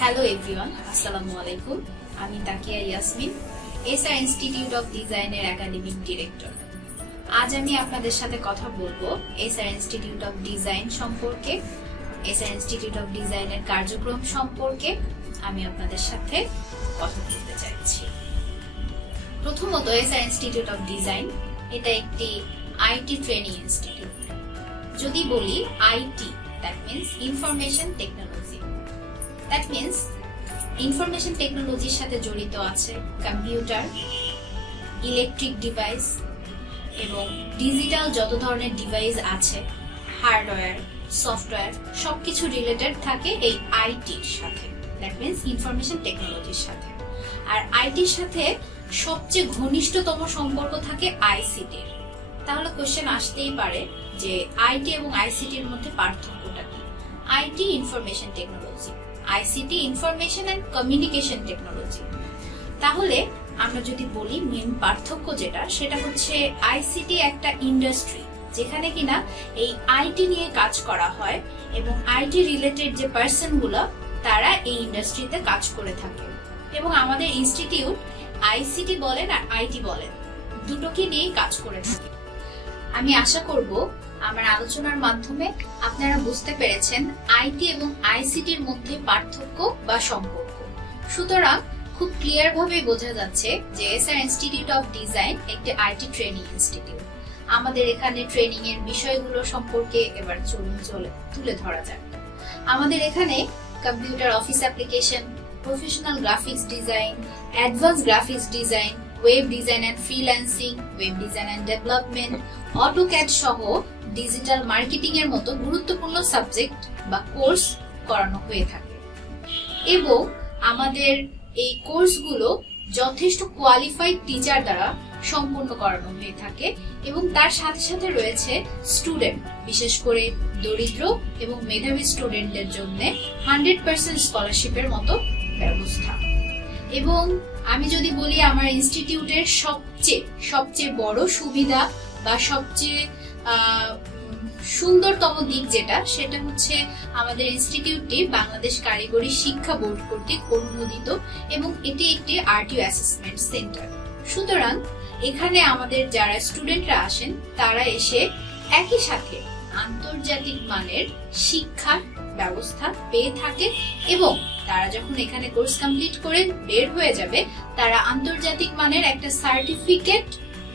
Hello everyone, আসসালামু আলাইকুম। আমি তাকিয়া ইয়াসমিন, এসআর ইনস্টিটিউট অফ ডিজাইনের একাডেমিক ডিরেক্টর। আজ আমি আপনাদের সাথে কথা বলবো এসআর ইনস্টিটিউট অফ ডিজাইন সম্পর্কে, এসআর ইনস্টিটিউট অফ ডিজাইনের কার্যক্রম সম্পর্কে আমি আপনাদের সাথে কথা বলতে চাইছি। প্রথমত, এসআর ইনস্টিটিউট অফ ডিজাইন এটা একটি আইটি ট্রেনিং ইনস্টিটিউট। যদি বলি IT, that means information technology. That means information টেকনোলজির সাথে জড়িত আছে কম্পিউটার, ইলেকট্রিক ডিভাইস এবং ডিজিটাল যত ধরনের ডিভাইস আছে, হার্ডওয়্যার, সফটওয়্যার, সবকিছু রিলেটেড থাকে এই আইটির সাথে। দ্যাট মিন্স ইনফরমেশন টেকনোলজির সাথে। আর আইটির সাথে সবচেয়ে ঘনিষ্ঠতম সম্পর্ক থাকে আইসিটির। তাহলে কোশ্চেন আসতেই পারে যে আইটি এবং আইসিটির মধ্যে পার্থক্যটা কি? IT information technology, ICT information and communication technology. তাহলে আমরা যদি বলি মেন পার্থক্য যেটা, সেটা হচ্ছে আইসিটি একটা ইন্ডাস্ট্রি যেখানে কিনা এই আইটি নিয়ে কাজ করা হয় এবং আইটি রিলেটেড যে পার্সন গুলো তারা এই ইন্ডাস্ট্রিতে কাজ করে থাকে। এবং আমাদের ইনস্টিটিউট আইসিটি বলেন আর আইটি বলেন দুটোকে নিয়েই কাজ করে থাকে। আমি আশা করব আমার আলোচনার মাধ্যমে আপনারা বুঝতে পেরেছেন আইটি এবং আইসিটির মধ্যে পার্থক্য বা সম্পর্ক। সুতরাং খুব ক্লিয়ার ভাবে বোঝা যাচ্ছে যে এসআর ইনস্টিটিউট অফ ডিজাইন একটি আইটি ট্রেনিং ইনস্টিটিউট। আমাদের এখানে ট্রেনিং এর বিষয়গুলো সম্পর্কে এবার তুলে ধরা যাক। আমাদের এখানে computer office application, professional graphics design, advance graphics design, web design and freelancing, web design and development, AutoCAD সহ ডিজিটাল মার্কেটিং এর মতো গুরুত্বপূর্ণ সাবজেক্ট বা কোর্স করানো হয়ে থাকে। এবং আমাদের এই কোর্সগুলো যথেষ্ট কোয়ালিফাইড টিচার দ্বারা সম্পূর্ণ করানো হয়ে থাকে এবং তার সাথে সাথে রয়েছে স্টুডেন্ট, বিশেষ করে দরিদ্র এবং মেধাবী স্টুডেন্টদের জন্য 100% স্কলারশিপের মতো ব্যবস্থা। এবং আমি যদি বলি আমার ইনস্টিটিউটের সবচেয়ে বড় সুবিধা বা সবচেয়ে সুন্দরতম দিক যেটা, সেটা হচ্ছে আমাদের ইনস্টিটিউটটি বাংলাদেশ কারিগরি শিক্ষা বোর্ড কর্তৃক অনুমোদিত এবং এটি একটি আরটিও অ্যাসেসমেন্ট সেন্টার। সুতরাং এখানে আমাদের যারা স্টুডেন্টরা আসেন তারা এসে একই সাথে আন্তর্জাতিক মানের শিক্ষার ব্যবস্থা পেয়ে থাকে এবং তারা যখন এখানে কোর্স কমপ্লিট করে বের হয়ে যাবে তারা আন্তর্জাতিক মানের একটা সার্টিফিকেট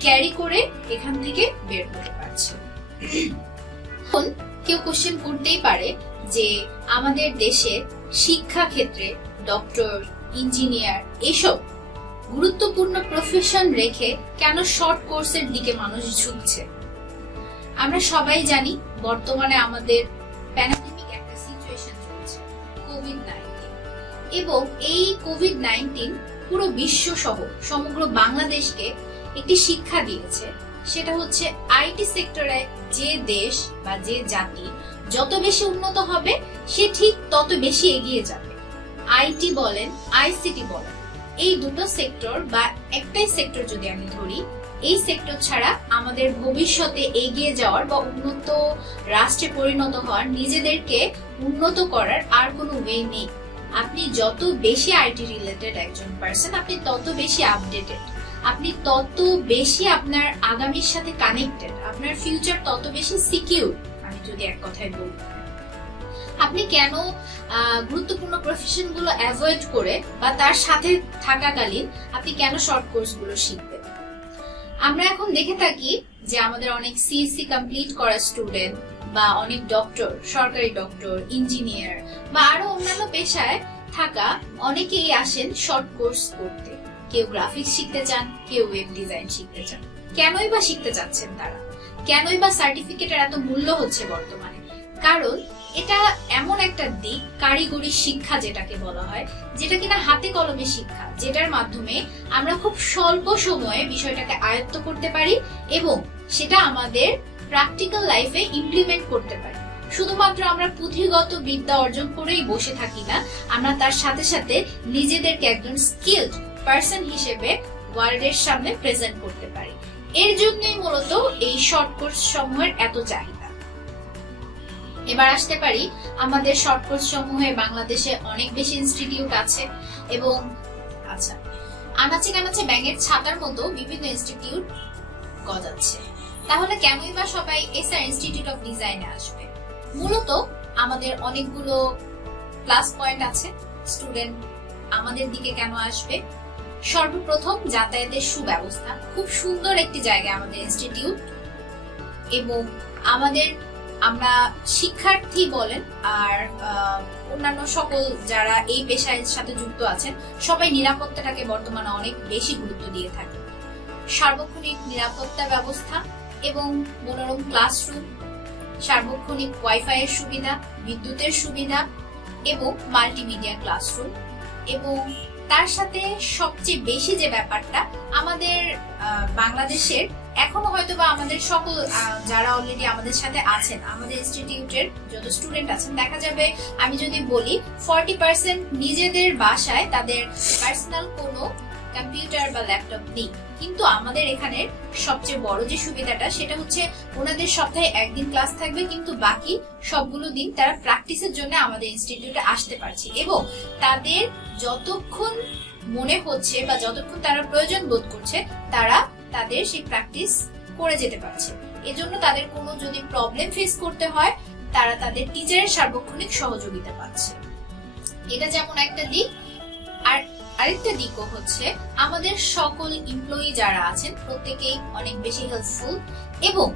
ক্যারি করে এখান থেকে বের হতে পারছে। এখন কেউ কোশ্চেন করতেই পারে যে আমাদের দেশে শিক্ষা ক্ষেত্রে ডক্টর, ইঞ্জিনিয়ার এসব গুরুত্বপূর্ণ প্রফেশন রেখে কেন শর্ট কোর্সের দিকে মানুষ ঝুঁকছে? আমরা সবাই জানি বর্তমানে আমাদের প্যান্ডেমিক একটা সিচুয়েশন চলছে, কোভিড-19, এবং এই কোভিড-19 পুরো বিশ্ব সহ সমগ্র বাংলাদেশকে একটি শিক্ষা দিয়েছে। সেটা হচ্ছে আইটি সেক্টরে যে দেশ বা যে জাতি যত বেশি উন্নত হবে সে ঠিক তত বেশি এগিয়ে যাবে। আইটি বলেন, আইসিটি বলেন, এই দুটো সেক্টর বা একটাই সেক্টর যদি আমি ধরি, এই সেক্টর ছাড়া আমাদের ভবিষ্যতে এগিয়ে যাওয়ার বা উন্নত রাষ্ট্রে পরিণত হওয়ার, নিজেদেরকে উন্নত করার আর কোনো ওয়ে নেই। আপনি যত বেশি আইটি রিলেটেড একজন পার্সন, আপনি তত বেশি আপডেটেড, আপনি তত বেশি আপনার আগামীর সাথে কানেক্টেড, আপনার ফিউচার তত বেশি সিকিউর। আমি যদি এক কথায় বলি, আপনি কেন গুরুত্বপূর্ণ প্রফেশন গুলো অ্যাভয়েড করে বা তার সাথে থাকাকালীন আপনি কেন শর্ট কোর্স গুলো শিখবেন? আমরা এখন দেখে থাকি যে আমাদের অনেক সিএসসি কমপ্লিট করা স্টুডেন্ট বা অনেক ডক্টর, সরকারি ডক্টর, ইঞ্জিনিয়ার বা আরো অন্যান্য পেশায় থাকা অনেকেই আসেন শর্ট কোর্স করতে। কেউ গ্রাফিক্স শিখতে চান, কেউ ওয়েব ডিজাইন শিখতে চান। কেনই বা শিখতে চাচ্ছেন তারা? কেনই বা সার্টিফিকেটের এত মূল্য হচ্ছে বর্তমানে? কারণ এটা এমন একটা দিক, কারিগরি শিক্ষা যেটাকে বলা হয়, যেটা কিনা হাতে কলমে শিক্ষা, যেটার মাধ্যমে আমরা খুব স্বল্প সময়ে বিষয়টাকে আয়ত্ত করতে পারি এবং সেটা আমাদের প্র্যাকটিক্যাল লাইফে ইমপ্লিমেন্ট করতে পারি। শুধুমাত্র আমরা পুঁথিগত বিদ্যা অর্জন করেই বসে থাকি না, আমরা তার সাথে সাথে নিজেদেরকে একজন স্কিলড পার্সন হিসেবে ওয়ার্ল্ডের সামনে প্রেজেন্ট করতে পারি। এর জন্যই মূলত এই শর্ট কোর্স সমূহের এত চাহিদা। এবার আসতে পারি আমাদের শর্ট কোর্স সমূহে বাংলাদেশে অনেক বেশি ইনস্টিটিউট আছে এবং আচ্ছা আনাচে কানাচে ব্যাঙের ছাতার মতো বিভিন্ন ইনস্টিটিউট গজাচ্ছে। তাহলে কেনই বা সবাই এসআর ইনস্টিটিউট অফ ডিজাইনে আসবে? মূলত আমাদের অনেকগুলো প্লাস পয়েন্ট আছে। স্টুডেন্ট আমাদের দিকে কেন আসবে? সর্বপ্রথম যাতায়াতের সুব্যবস্থা, খুব সুন্দর একটি জায়গা আমাদের ইনস্টিটিউট, এবং আমরা শিক্ষার্থী বলেন আর অন্যান্য সকল যারা এই পেশার সাথে যুক্ত আছেন সবাই নিরাপত্তাটাকে বর্তমানে অনেক বেশি গুরুত্ব দিয়ে থাকে। সার্বক্ষণিক নিরাপত্তা ব্যবস্থা এবং মনোরম ক্লাসরুম, সার্বক্ষণিক ওয়াইফাই এর সুবিধা, বিদ্যুতের সুবিধা এবং মাল্টিমিডিয়া ক্লাসরুম, এবং তার সাথে সবচেয়ে বেশি যে ব্যাপারটা আমাদের বাংলাদেশের এখনো হয়তো বা আমাদের সকল যারা অলরেডি আমাদের সাথে আছেন, আমাদের ইনস্টিটিউটের যত স্টুডেন্ট আছেন, দেখা যাবে আমি যদি বলি 40% নিজেদের বাসায় তাদের পার্সোনাল কোনো কম্পিউটার বা ল্যাপটপ নেই। কিন্তু আমাদের এখানে সবচেয়ে বড় যে সুবিধাটা সেটা হচ্ছে ওনাদের সপ্তাহে একদিন ক্লাস থাকবে, কিন্তু বাকি সবগুলো দিন তারা প্র্যাকটিসের জন্য আমাদের ইনস্টিটিউটে আসতে পারছে এবং তাদের যতক্ষণ মনে হচ্ছে বা যতক্ষণ তারা প্রয়োজন বোধ করছে তারা তাদের সেই প্র্যাকটিস করে যেতে পারছে। এজন্য তাদের কোনো যদি প্রবলেম ফেস করতে হয় তারা তাদের টিচারের সার্বক্ষণিক সহযোগিতা পাচ্ছে। এটা যেমন একটা দিক। আর আরেকটা দিকও হচ্ছে আমাদের সকল এমপ্লয়ি যারা আছেন প্রত্যেকেই অনেক বেশি হেল্পফুল এবং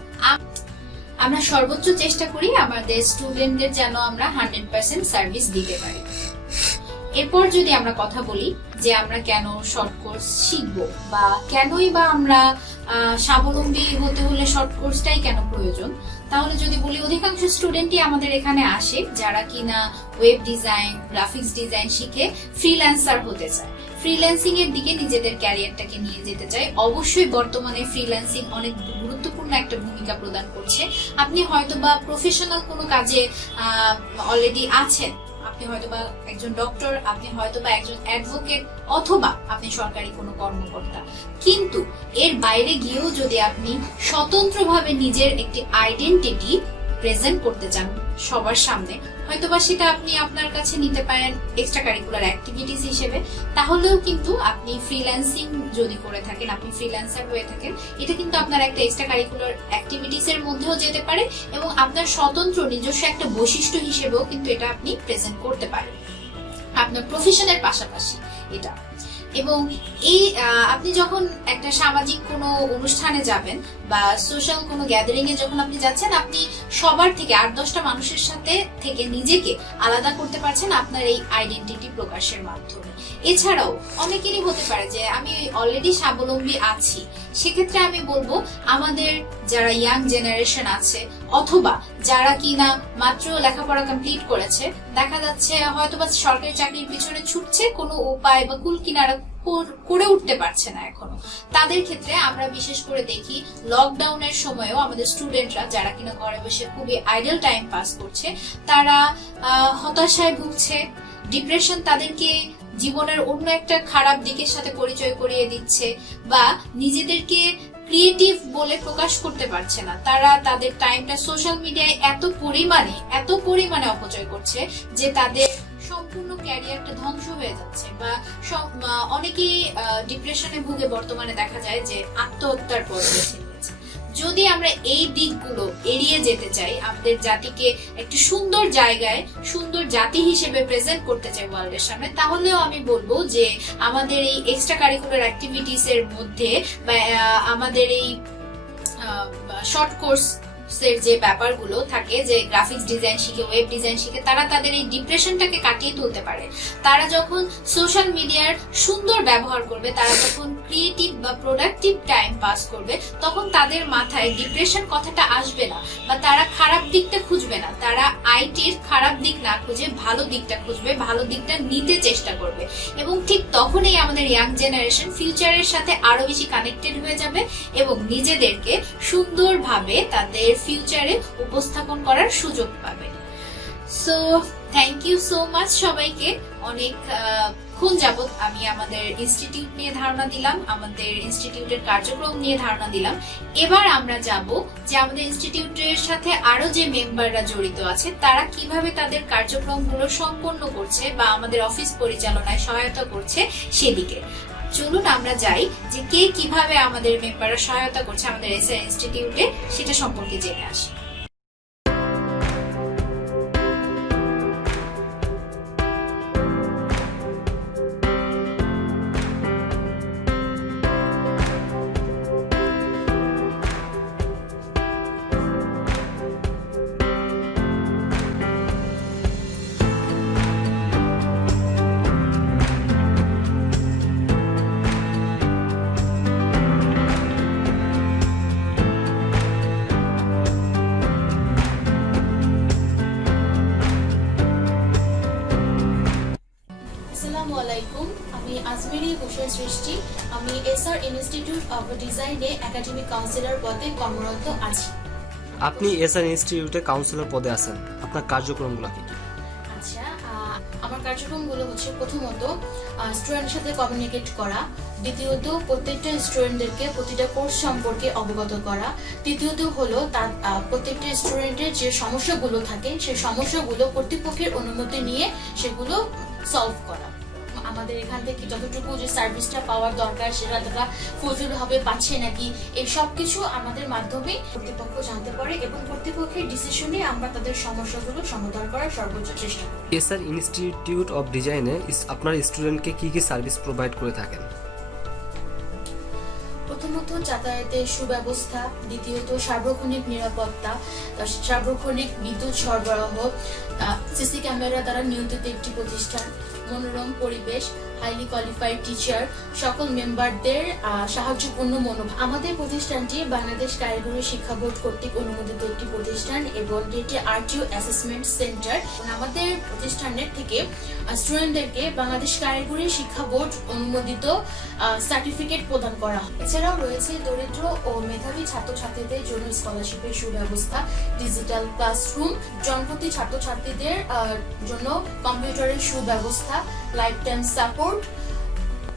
আমরা সর্বোচ্চ চেষ্টা করি আমাদের স্টুডেন্টদের যেন আমরা 100% সার্ভিস দিতে পারি। এরপর যদি আমরা কথা বলি যে আমরা কেন শর্ট কোর্স শিখবো বা কেনই বা আমরা স্বাবলম্বী হতে হলে শর্ট কোর্সটাই কেন প্রয়োজন, তাহলে যদি বলি অধিকাংশ স্টুডেন্টই আমাদের এখানে আসে যারা কিনা ওয়েব ডিজাইন, গ্রাফিক্স ডিজাইন শিখে ফ্রিল্যান্সার হতে চায়, ফ্রিল্যান্সিং এর দিকে নিজেদের ক্যারিয়ারটাকে নিয়ে যেতে চায়। অবশ্যই বর্তমানে ফ্রিল্যান্সিং অনেক গুরুত্বপূর্ণ একটা ভূমিকা প্রদান করছে। আপনি হয়তো বা প্রফেশনাল কোনো কাজে অলরেডি আছেন, আপনি হয়তোবা একজন ডক্টর, আপনি হয়তোবা একজন অ্যাডভোকেট, অথবা আপনি সরকারি কোনো কর্মকর্তা, কিন্তু এর বাইরে গিয়েও যদি আপনি স্বতন্ত্রভাবে নিজের একটি আইডেন্টিটি প্রেজেন্ট করতে চান সবার সামনে, হয়তোবা সেটা আপনি আপনার কাছে নিতে পারেন এক্সট্রা কারিকুলার অ্যাক্টিভিটিস হিসেবে, তাহলেও কিন্তু আপনি ফ্রিল্যান্সিং যদি করে থাকেন, আপনি ফ্রিল্যান্সার হয়ে থাকেন, এটা কিন্তু আপনার একটা এক্সট্রা কারিকুলার অ্যাক্টিভিটিস এর মধ্যেও যেতে পারে এবং আপনার স্বতন্ত্র নিজস্ব একটা বৈশিষ্ট্য হিসেবেও কিন্তু এটা আপনি প্রেজেন্ট করতে পারেন আপনার প্রফেশনের পাশাপাশি এটা। এবং এই আপনি যখন একটা সামাজিক কোনো অনুষ্ঠানে যাবেন বা সোশ্যাল কোনো গ্যাদারিং এ যখন আপনি যাচ্ছেন, আপনি সবার থেকে 8-10টা মানুষের সাথে থেকে নিজেকে আলাদা করতে পারছেন আপনার এই আইডেন্টিটি প্রকাশের মাধ্যমে। এছাড়াও অনেকেরই হতে পারে যে আমি অলরেডি স্বাবলম্বী আছি, সেক্ষেত্রে আমি বলবো আমাদের যারা ইয়াং জেনারেশন আছে অথবা যারা কিনা মাত্র লেখাপড়া কমপ্লিট করেছে, দেখা যাচ্ছে হয়তোবা সরকারি চাকরির পিছনে ছুটছে, কোনো উপায় বা কুল কিনারা করে উঠতে পারছে না এখনো, তাদের ক্ষেত্রে আমরা বিশেষ করে দেখি লকডাউনের সময়ও আমাদের স্টুডেন্টরা যারা কিনা ঘরে বসে খুবই আইডল টাইম পাস করছে, তারা হতাশায় ভুগছে, ডিপ্রেশন তাদেরকে জীবনের অন্য একটা খারাপ দিকের সাথে পরিচয় করিয়ে দিচ্ছে বা নিজেদেরকে ক্রিয়েটিভ বলে প্রকাশ করতে পারছে না। তারা তাদের টাইমটা সোশ্যাল মিডিয়ায় এত পরিমাণে অপচয় করছে যে তাদের সম্পূর্ণ ক্যারিয়ারটা ধ্বংস হয়ে যাচ্ছে বা অনেকেই ডিপ্রেশনে ভুগে বর্তমানে দেখা যায় যে আত্মহত্যার পথ বেছে নিয়েছে। যদি আমরা এই দিকগুলো এড়িয়ে যেতে চাই, আমাদের জাতিকে একটি সুন্দর জায়গায় সুন্দর জাতি হিসেবে প্রেজেন্ট করতে চাই ওয়ার্ল্ডের সামনে, তাহলেও আমি বলবো যে আমাদের এই এক্সট্রা কারিকুলার অ্যাক্টিভিটিস এর মধ্যে বা আমাদের এই শর্ট কোর্স এর যে ব্যাপারগুলো থাকে, যে গ্রাফিক্স ডিজাইন শিখে, ওয়েব ডিজাইন শিখে তারা তাদের এই ডিপ্রেশনটাকে কাটিয়ে তুলতে পারে। তারা যখন সোশ্যাল মিডিয়ার সুন্দর ব্যবহার করবে, তারা যখন ক্রিয়েটিভ বা প্রোডাক্টিভ টাইম পাস করবে, তখন তাদের মাথায় ডিপ্রেশন কথাটা আসবে না বা তারা খারাপ দিকটা খুঁজবে না, তারা আইটির খারাপ দিক না খুঁজে ভালো দিকটা খুঁজবে, ভালো দিকটা নিতে চেষ্টা করবে এবং ঠিক তখনই আমাদের ইয়াং জেনারেশন ফিউচারের সাথে আরো বেশি কানেক্টেড হয়ে যাবে এবং নিজেদেরকে সুন্দরভাবে তাদের ফিউচারে উপস্থাপন করার সুযোগ পাবে। So thank you so much সবাইকে। অনেক ক্ষণ যাবত আমি আমাদের ইনস্টিটিউট নিয়ে ধারণা দিলাম, আমাদের ইনস্টিটিউটের কার্যক্রম নিয়ে ধারণা দিলাম। এবার আমরা যাব যে আমাদের ইনস্টিটিউটের সাথে আরো যে মেম্বাররা জড়িত আছে তারা কিভাবে তাদের কার্যক্রমগুলো সম্পন্ন করছে বা আমাদের অফিস পরিচালনায় সহায়তা করছে সেদিকে। চলুন আমরা যাই যে কে কিভাবে আমাদের মেম্বাররা সহায়তা করছে আমাদের এসআর ইনস্টিটিউটে সেটা সম্পর্কে জেনে আসি। আসসালামু আলাইকুম, আমি আজমেরি হোসেন সৃষ্টি। আমি এসআর ইনস্টিটিউট অফ ডিজাইনে একাডেমিক কাউন্সিলর পদে কর্মরত আছি। আপনি এসআর ইনস্টিটিউটে কাউন্সিলর পদে আছেন, আপনার কার্যক্রমগুলো কি? আচ্ছা, আমার কার্যক্রমগুলো হচ্ছে প্রথমত স্টুডেন্টের সাথে কমিউনিকেট করা, দ্বিতীয়ত প্রত্যেকটা স্টুডেন্টদেরকে প্রতিটা কোর্স সম্পর্কে অবগত করা, তৃতীয়ত হলো তার প্রত্যেকটা স্টুডেন্টের যে সমস্যাগুলো থাকে সেই সমস্যাগুলো কর্তৃপক্ষের অনুমতি নিয়ে সেগুলো সলভ করা। আমাদের এখান থেকে যতটুকু যে সার্ভিসটা পাওয়ার দরকার সেটা তারা ফুলফিল হবে পাচ্ছে নাকি, এই সব কিছু আমাদের মাধ্যমে কর্তৃপক্ষ জানতে পারে এবং কর্তৃপক্ষের ডিসিশনে আমরা তাদের সমস্যাগুলো সমাধান করার সর্বোচ্চ চেষ্টা করি। এসআর ইনস্টিটিউট অফ ডিজাইনে আপনার স্টুডেন্টকে কি কি সার্ভিস প্রোভাইড করে থাকেন? প্রথমত যাতায়াতের সুব্যবস্থা, দ্বিতীয়ত সার্বক্ষণিক নিরাপত্তা, সার্বক্ষণিক বিদ্যুৎ সরবরাহ, সিসি ক্যামেরা দ্বারা নিয়ন্ত্রিত একটি প্রতিষ্ঠান, মনোরম পরিবেশ, হাইলি কোয়ালিফাইড টিচার, সকল মেম্বারদের সাহায্যপূর্ণ মনোভাব। আমাদের প্রতিষ্ঠানটি বাংলাদেশ কারিগরি শিক্ষা বোর্ড কর্তৃক অনুমোদিত একটি প্রতিষ্ঠান এবং এটি আরটিও অ্যাসেসমেন্ট সেন্টার। আমাদের প্রতিষ্ঠানের থেকে স্টুডেন্টদেরকে বাংলাদেশ কারিগরি শিক্ষা বোর্ড অনুমোদিত সার্টিফিকেট প্রদান করা হয়। এছাড়াও রয়েছে দরিদ্র ও মেধাবী ছাত্রছাত্রীদের জন্য স্কলারশিপের সুব্যবস্থা, ডিজিটাল ক্লাসরুম, জনপ্রতি ছাত্রছাত্রীদের জন্য কম্পিউটারের সুব্যবস্থা, লাইফ টাইম সাপোর্ট,